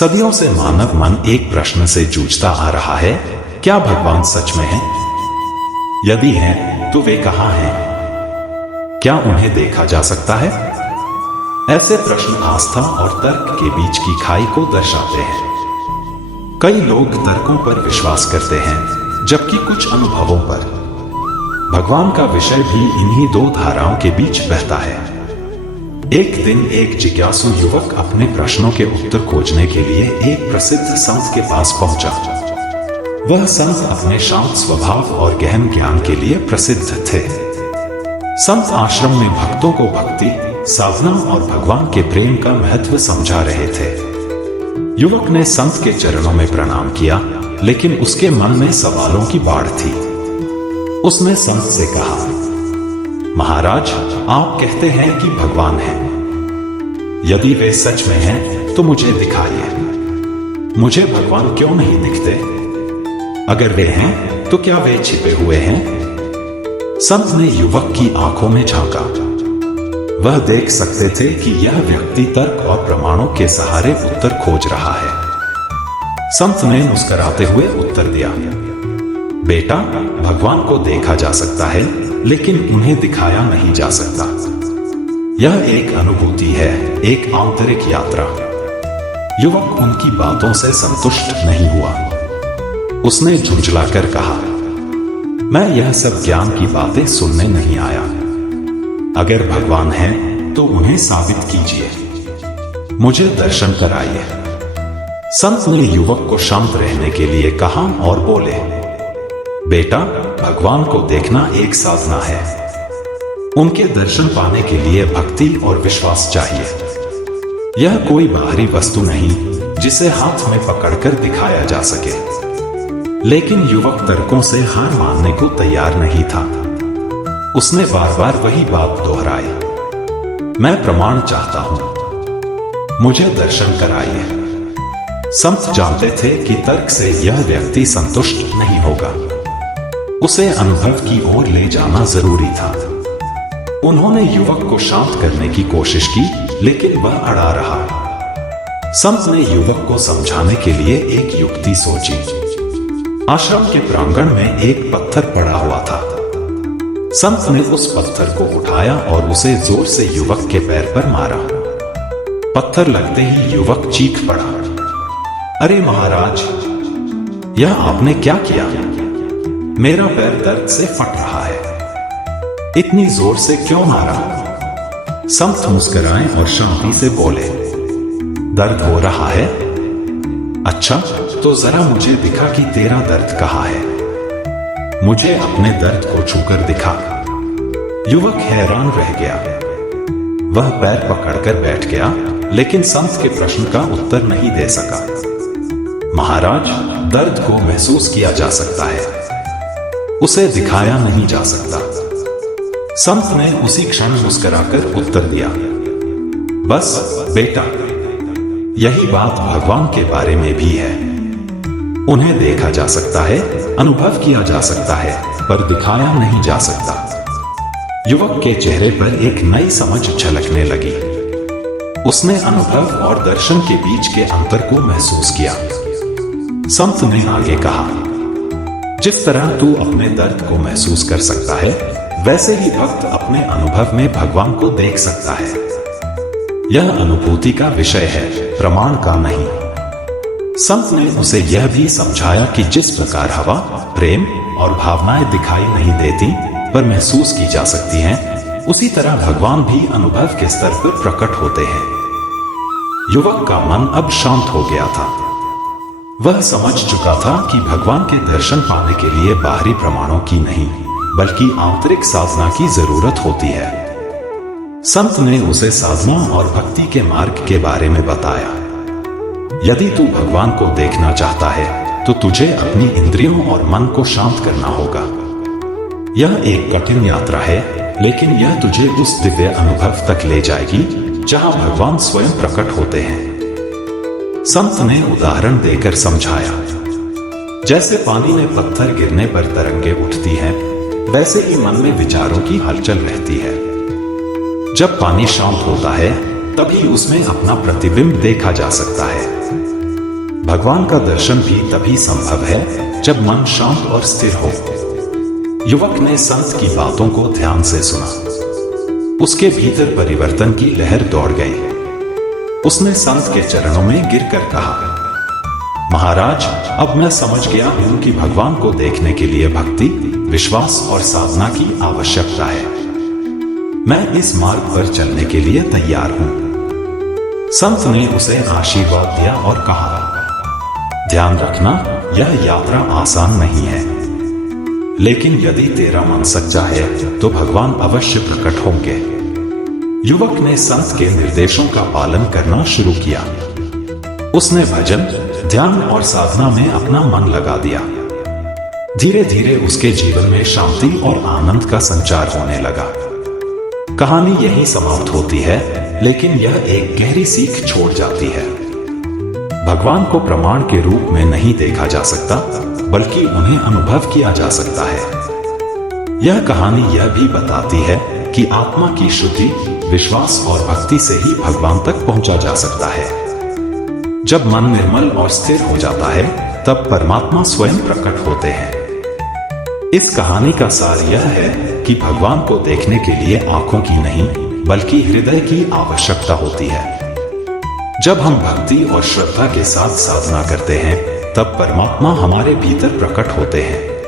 सदियों से मानव मन एक प्रश्न से जूझता आ रहा है, क्या भगवान सच में है? यदि है तो वे कहां हैं? क्या उन्हें देखा जा सकता है? ऐसे प्रश्न आस्था और तर्क के बीच की खाई को दर्शाते हैं। कई लोग तर्कों पर विश्वास करते हैं, जबकि कुछ अनुभवों पर। भगवान का विषय भी इन्हीं दो धाराओं के बीच बहता है। एक दिन एक जिज्ञासु युवक अपने प्रश्नों के उत्तर खोजने के लिए एक प्रसिद्ध संत के पास पहुंचा। वह संत अपने शांत स्वभाव और गहन ज्ञान के लिए प्रसिद्ध थे। संत आश्रम में भक्तों को भक्ति, साधना और भगवान के प्रेम का महत्व समझा रहे थे। युवक ने संत के चरणों में प्रणाम किया, लेकिन उसके मन में सवालों की बाढ़ थी। उसने संत से कहा, महाराज, आप कहते हैं कि भगवान है। यदि वे सच में हैं, तो मुझे दिखाइए। मुझे भगवान क्यों नहीं दिखते? अगर वे हैं, तो क्या वे छिपे हुए हैं? संत ने युवक की आंखों में झांका। वह देख सकते थे कि यह व्यक्ति तर्क और प्रमाणों के सहारे उत्तर खोज रहा है। संत ने मुस्कुराते हुए उत्तर दिया, बेटा, भगवान को देखा जा सकता है, लेकिन उन्हें दिखाया नहीं जा सकता। यह एक अनुभूति है, एक आंतरिक यात्रा। युवक उनकी बातों से संतुष्ट नहीं हुआ। उसने झुंझलाकर कहा, मैं यह सब ज्ञान की बातें सुनने नहीं आया। अगर भगवान है तो उन्हें साबित कीजिए। मुझे दर्शन कराइए। संत ने युवक को शांत रहने के लिए कहा और बोले, बेटा, भगवान को देखना एक साधना है। उनके दर्शन पाने के लिए भक्ति और विश्वास चाहिए। यह कोई बाहरी वस्तु नहीं जिसे हाथ में पकड़कर दिखाया जा सके। लेकिन युवक तर्कों से हार मानने को तैयार नहीं था। उसने बार बार वही बात दोहराई, मैं प्रमाण चाहता हूं, मुझे दर्शन कराइए। संत जानते थे कि तर्क से यह व्यक्ति संतुष्ट नहीं होगा। उसे अनुभव की ओर ले जाना जरूरी था। उन्होंने युवक को शांत करने की कोशिश की, लेकिन वह अड़ा रहा। संत ने युवक को समझाने के लिए एक युक्ति सोची। आश्रम के प्रांगण में एक पत्थर पड़ा हुआ था। संत ने उस पत्थर को उठाया और उसे जोर से युवक के पैर पर मारा। पत्थर लगते ही युवक चीख पड़ा, अरे महाराज, यह आपने क्या किया? मेरा पैर दर्द से फट रहा है। इतनी जोर से क्यों मारा? संत मुस्कुराए और शांति से बोले, दर्द हो रहा है? अच्छा, तो जरा मुझे दिखा कि तेरा दर्द कहाँ है। मुझे अपने दर्द को छूकर दिखा। युवक हैरान रह गया। वह पैर पकड़कर बैठ गया, लेकिन संत के प्रश्न का उत्तर नहीं दे सका। महाराज, दर्द को महसूस किया जा सकता है, उसे दिखाया नहीं जा सकता। संत ने उसी क्षण मुस्कुराकर उत्तर दिया, बस बेटा, यही बात भगवान के बारे में भी है। उन्हें देखा जा सकता है, अनुभव किया जा सकता है, पर दिखाया नहीं जा सकता। युवक के चेहरे पर एक नई समझ झलकने लगी। उसने अनुभव और दर्शन के बीच के अंतर को महसूस किया। संत ने आगे कहा, जिस तरह तू अपने दर्द को महसूस कर सकता है, वैसे ही भक्त अपने अनुभव में भगवान को देख सकता है। यह अनुभूति का विषय है, प्रमाण का नहीं। संत ने उसे यह भी समझाया कि जिस प्रकार हवा, प्रेम और भावनाएं दिखाई नहीं देती पर महसूस की जा सकती हैं, उसी तरह भगवान भी अनुभव के स्तर पर प्रकट होते हैं। युवक का मन अब शांत हो गया था। वह समझ चुका था कि भगवान के दर्शन पाने के लिए बाहरी प्रमाणों की नहीं, बल्कि आंतरिक साधना की जरूरत होती है। संत ने उसे साधना और भक्ति के मार्ग के बारे में बताया। यदि तू भगवान को देखना चाहता है, तो तुझे अपनी इंद्रियों और मन को शांत करना होगा। यह एक कठिन यात्रा है, लेकिन यह तुझे उस दिव्य अनुभव तक ले जाएगी जहां भगवान स्वयं प्रकट होते हैं। संत ने उदाहरण देकर समझाया, जैसे पानी में पत्थर गिरने पर तरंगे उठती हैं, वैसे ही मन में विचारों की हलचल रहती है। जब पानी शांत होता है, तभी उसमें अपना प्रतिबिंब देखा जा सकता है। भगवान का दर्शन भी तभी संभव है जब मन शांत और स्थिर हो। युवक ने संत की बातों को ध्यान से सुना। उसके भीतर परिवर्तन की लहर दौड़ गई। उसने संत के चरणों में गिरकर कहा, महाराज, अब मैं समझ गया हूं कि भगवान को देखने के लिए भक्ति, विश्वास और साधना की आवश्यकता है। मैं इस मार्ग पर चलने के लिए तैयार हूं। संत ने उसे आशीर्वाद दिया और कहा, ध्यान रखना, यह यात्रा आसान नहीं है, लेकिन यदि तेरा मन सच्चा है तो भगवान अवश्य प्रकट होंगे। युवक ने संत के निर्देशों का पालन करना शुरू किया। उसने भजन, ध्यान और साधना में अपना मन लगा दिया। धीरे धीरे उसके जीवन में शांति और आनंद का संचार होने लगा। कहानी यहीं समाप्त होती है, लेकिन यह एक गहरी सीख छोड़ जाती है। भगवान को प्रमाण के रूप में नहीं देखा जा सकता, बल्कि उन्हें अनुभव किया जा सकता है। यह कहानी यह भी बताती है कि आत्मा की शुद्धि, विश्वास और भक्ति से ही भगवान तक पहुंचा जा सकता है। जब मन निर्मल और स्थिर हो जाता है, तब परमात्मा स्वयं प्रकट होते हैं। इस कहानी का सार यह है कि भगवान को देखने के लिए आंखों की नहीं, बल्कि हृदय की आवश्यकता होती है। जब हम भक्ति और श्रद्धा के साथ साधना करते हैं, तब परमात्मा हमारे भीतर प्रकट होते हैं।